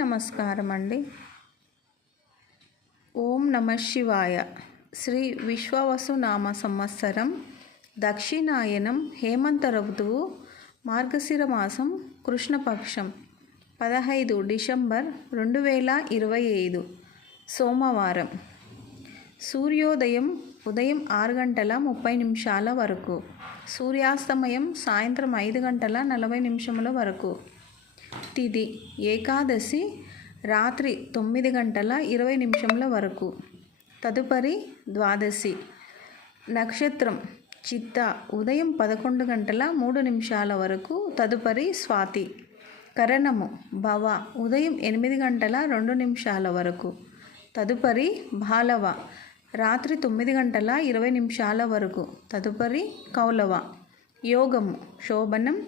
నమస్కారం అండి. ఓం నమ శివాయ. శ్రీ విశ్వవసునామ సంవత్సరం దక్షిణాయనం హేమంత ఋతువు మార్గశిర మాసం కృష్ణపక్షం 15 డిసెంబర్ 2025 సోమవారం. సూర్యోదయం ఉదయం 6 గంటల 30 నిమిషాల వరకు, సూర్యాస్తమయం సాయంత్రం 5 గంటల 40 నిమిషముల వరకు. తిథి ఏకాదశి రాత్రి 9 గంటల 20 నిమిషముల వరకు. తదుపరి ద్వాదశి. నక్షత్రం చిత్త ఉదయం 11 గంటల 3 నిమిషాల వరకు. తదుపరి స్వాతి. కరణము భవ ఉదయం 8 గంటల 2 నిమిషాల వరకు. తదుపరి బాలవ రాత్రి 9 గంటల 20 నిమిషాల వరకు. తదుపరి కౌలవ. యోగము శోభనం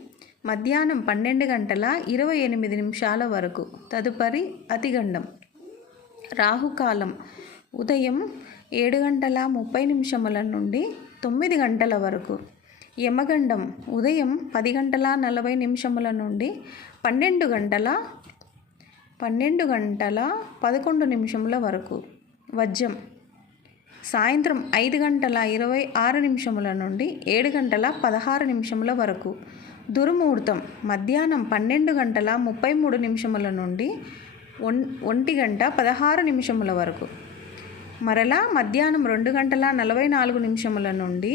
మధ్యాహ్నం 12 గంటల 28 నిమిషాల వరకు. తదుపరి అతిగండం. రాహుకాలం ఉదయం 7 గంటల 30 నిమిషముల నుండి 9 గంటల వరకు. యమగండం ఉదయం 10 గంటల 40 నిమిషముల నుండి 12 గంటల 11 నిమిషముల వరకు. వజ్రం సాయంత్రం 5 గంటల 26 నిమిషముల నుండి 7 గంటల 16 నిమిషముల వరకు. దుర్ముహూర్తం మధ్యాహ్నం 12 గంటల 33 నిమిషముల నుండి 1 గంట 16 నిమిషముల వరకు. మరలా మధ్యాహ్నం 2 గంటల 44 నిమిషముల నుండి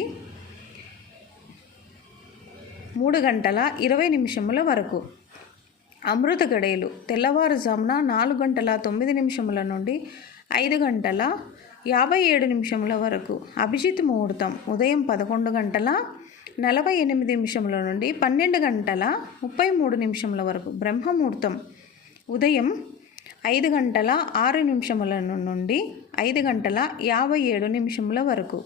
3 గంటల 20 నిమిషముల వరకు. అమృత గడియలు తెల్లవారుజామున 4 గంటల 9 నిమిషముల నుండి 5 గంటల 57 నిమిషముల వరకు. అభిజిత్ ముహూర్తం ఉదయం 11 గంటల 48 నిమిషముల నుండి 12 గంటల 33 నిమిషముల వరకు. బ్రహ్మముహూర్తం ఉదయం 5 గంటల 6 నిమిషముల నుండి 5 గంటల 57 నిమిషముల వరకు.